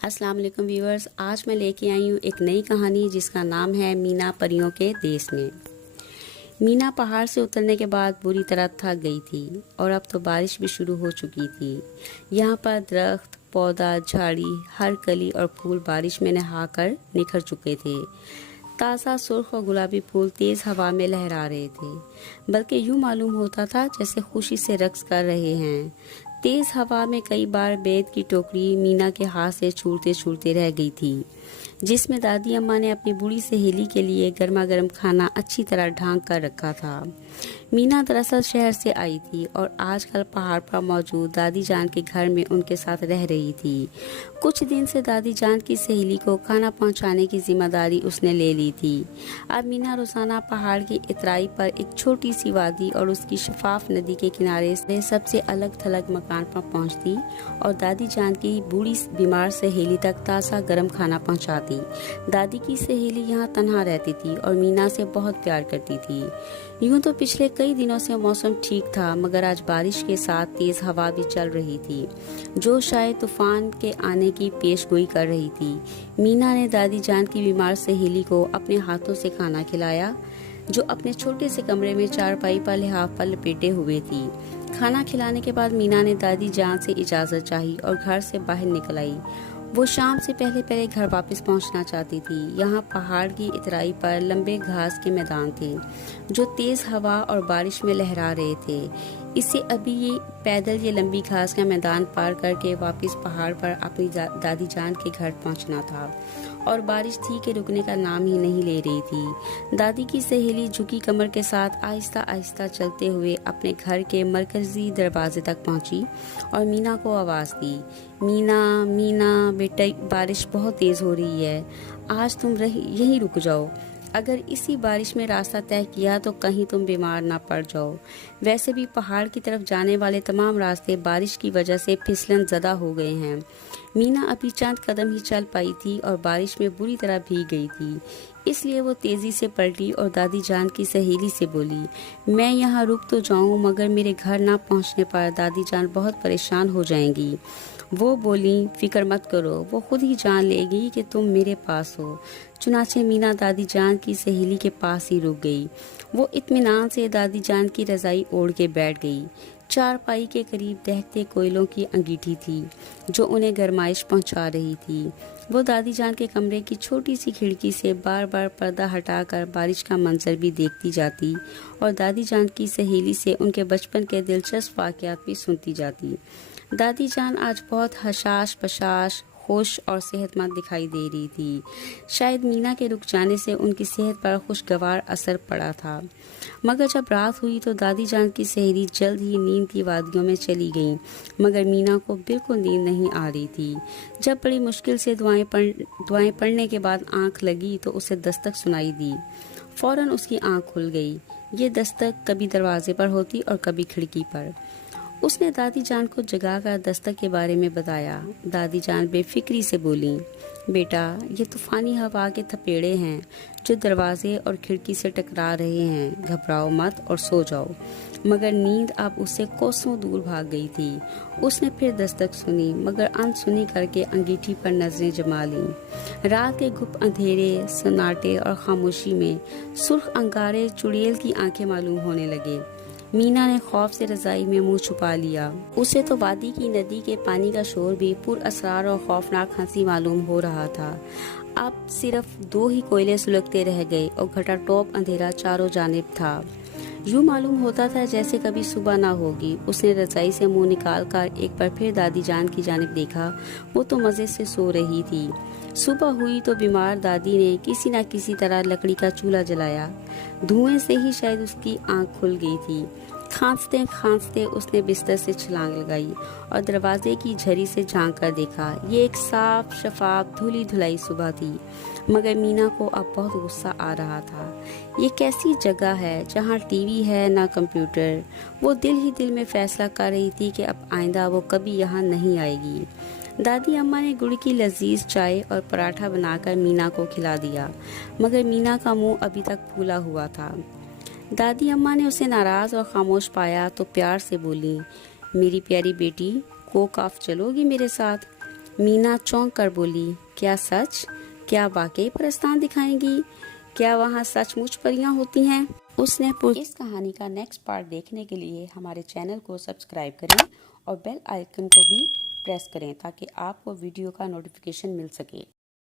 अस्सलाम वालेकुम व्यूअर्स, आज मैं लेके आई हूँ एक नई कहानी जिसका नाम है मीना परियों के देश में। मीना पहाड़ से उतरने के बाद बुरी तरह थक गई थी और अब तो बारिश भी शुरू हो चुकी थी। यहाँ पर दरख्त, पौधा, झाड़ी, हर कली और फूल बारिश में नहाकर निखर चुके थे। ताज़ा सुर्ख और गुलाबी फूल तेज़ हवा में लहरा रहे थे, बल्कि यूँ मालूम होता था जैसे खुशी से रक्स कर रहे हैं। तेज हवा में कई बार बेद की टोकरी मीना के हाथ से छूटते छूटते रह गई थी, जिसमें दादी अम्मा ने अपनी बूढ़ी सहेली के लिए गर्मा गर्म खाना अच्छी तरह ढांक कर रखा था। मीना दरअसल शहर से आई थी और आजकल पहाड़ पर मौजूद दादी जान के घर में उनके साथ रह रही थी। कुछ दिन से दादी जान की सहेली को खाना पहुंचाने की जिम्मेदारी उसने ले ली थी। अब मीना रोजाना पहाड़ की इतराई पर एक छोटी सी वादी और उसकी शफाफ नदी के किनारे से सबसे अलग थलग मकान पर पहुंचती और दादी जान की बूढ़ी बीमार सहेली तक ताज़ा गर्म खाना पहुंचाती। दादी की सहेली यहाँ तन्हा रहती थी और मीना से बहुत प्यार करती थी। यूं तो पिछले कई दिनों से मौसम ठीक था, मगर आज बारिश के साथ तेज हवा भी चल रही थी, जो शायद तूफान के आने की पेशगोई कर रही थी। मीना ने दादी जान की बीमार सहेली को अपने हाथों से खाना खिलाया, जो अपने छोटे से कमरे में चारपाई पर लिहाफ पर लपेटे हुए थी। खाना खिलाने के बाद मीना ने दादी जान से इजाज़त चाही और घर से बाहर निकल आई। वो शाम से पहले घर वापस पहुंचना चाहती थी। यहाँ पहाड़ की इतराई पर लंबे घास के मैदान थे, जो तेज़ हवा और बारिश में लहरा रहे थे। इसे अभी ये पैदल ये लंबी घास का मैदान पार करके वापस पहाड़ पर अपनी दादी जान के घर पहुंचना था, और बारिश थी कि रुकने का नाम ही नहीं ले रही थी। दादी की सहेली झुकी कमर के साथ आहिस्ता आहिस्ता चलते हुए अपने घर के मरकजी दरवाजे तक पहुंची और मीना को आवाज़ दी, मीना मीना बेटा, बारिश बहुत तेज़ हो रही है, आज तुम यहीं रुक जाओ। अगर इसी बारिश में रास्ता तय किया तो कहीं तुम बीमार ना पड़ जाओ। वैसे भी पहाड़ की तरफ जाने वाले तमाम रास्ते बारिश की वजह से फिसलन ज़दा हो गए हैं। मीना अभी चंद कदम ही चल पाई थी और बारिश में बुरी तरह भीग गई थी, इसलिए वो तेज़ी से पलटी और दादी जान की सहेली से बोली, मैं यहाँ रुक तो जाऊँ, मगर मेरे घर ना पहुँचने पर दादी जान बहुत परेशान हो जाएंगी। वो बोली, फिक्र मत करो, वो खुद ही जान लेगी कि तुम मेरे पास हो। चुनाचे मीना दादी जान की सहेली के पास ही रुक गई। वो इत्मीनान से दादी जान की रज़ाई ओढ़ के बैठ गई। चारपाई के करीब दहकते कोयलों की अंगीठी थी, जो उन्हें गरमाइश पहुंचा रही थी। वो दादी जान के कमरे की छोटी सी खिड़की से बार बार पर्दा हटाकर बारिश का मंजर भी देखती जाती और दादी जान की सहेली से उनके बचपन के दिलचस्प वाक़यात भी सुनती जाती। दादी जान आज बहुत हशाश बशाश, खुश और सेहतमंद दिखाई दे रही थी। शायद मीना के रुक जाने से उनकी सेहत पर खुशगवार असर पड़ा था। मगर जब रात हुई तो दादी जान की सहेली जल्द ही नींद की वादियों में चली गई, मगर मीना को बिल्कुल नींद नहीं आ रही थी। जब बड़ी मुश्किल से दुआएं पढ़ने के बाद आंख लगी तो उसे दस्तक सुनाई दी। फौरन उसकी आंख खुल गई। ये दस्तक कभी दरवाजे पर होती और कभी खिड़की पर। उसने दादी जान को जगाकर दस्तक के बारे में बताया। दादी जान बेफिक्री से बोली, बेटा, ये तूफानी हवा के थपेड़े हैं जो दरवाजे और खिड़की से टकरा रहे हैं। घबराओ मत और सो जाओ। मगर नींद अब उससे कोसों दूर भाग गई थी। उसने फिर दस्तक सुनी, मगर अनसुनी करके अंगीठी पर नजरें जमा लीं। रात के गुप्त अंधेरे, सन्नाटे और खामोशी में सुर्ख अंगारे चुड़ैल की आंखें मालूम होने लगे। मीना ने खौफ से रजाई में मुंह छुपा लिया। उसे तो वादी की नदी के पानी का शोर भी पुरअसरार और खौफनाक हंसी मालूम हो रहा था। अब सिर्फ 2 ही कोयले सुलगते रह गए और घटाटोप अंधेरा चारों जानिब था। यूं मालूम होता था जैसे कभी सुबह ना होगी। उसने रजाई से मुंह निकाल कर एक बार फिर दादी जान की जानिब देखा। वो तो मजे से सो रही थी। सुबह हुई तो बीमार दादी ने किसी न किसी तरह लकड़ी का चूल्हा जलाया। धुएं से ही शायद उसकी आंख खुल गई थी। खांसते खांसते उसने बिस्तर से छलांग लगाई और दरवाजे की झरी से झांक कर देखा। ये एक साफ शफाफ धुली धुलाई सुबह थी, मगर मीना को अब बहुत गुस्सा आ रहा था। ये कैसी जगह है जहाँ टीवी है ना कंप्यूटर। वो दिल ही दिल में फैसला कर रही थी कि अब आइंदा वो कभी यहाँ नहीं आएगी। दादी अम्मा ने गुड़ की लजीज चाय और पराठा बनाकर मीना को खिला दिया, मगर मीना का मुंह अभी तक फूला हुआ था। दादी अम्मा ने उसे नाराज और खामोश पाया तो प्यार से बोली, मेरी प्यारी बेटी, कोक ऑफ चलोगी मेरे साथ? मीना चौंक कर बोली, क्या सच? क्या वाकई परस्तान दिखाएंगी? क्या वहाँ सचमुच परियां होती हैं? उसने पूछा। इस कहानी का नेक्स्ट पार्ट देखने के लिए हमारे चैनल को सब्सक्राइब करें और बेल आइकन को भी प्रेस करें ताकि आपको वीडियो का नोटिफिकेशन मिल सके।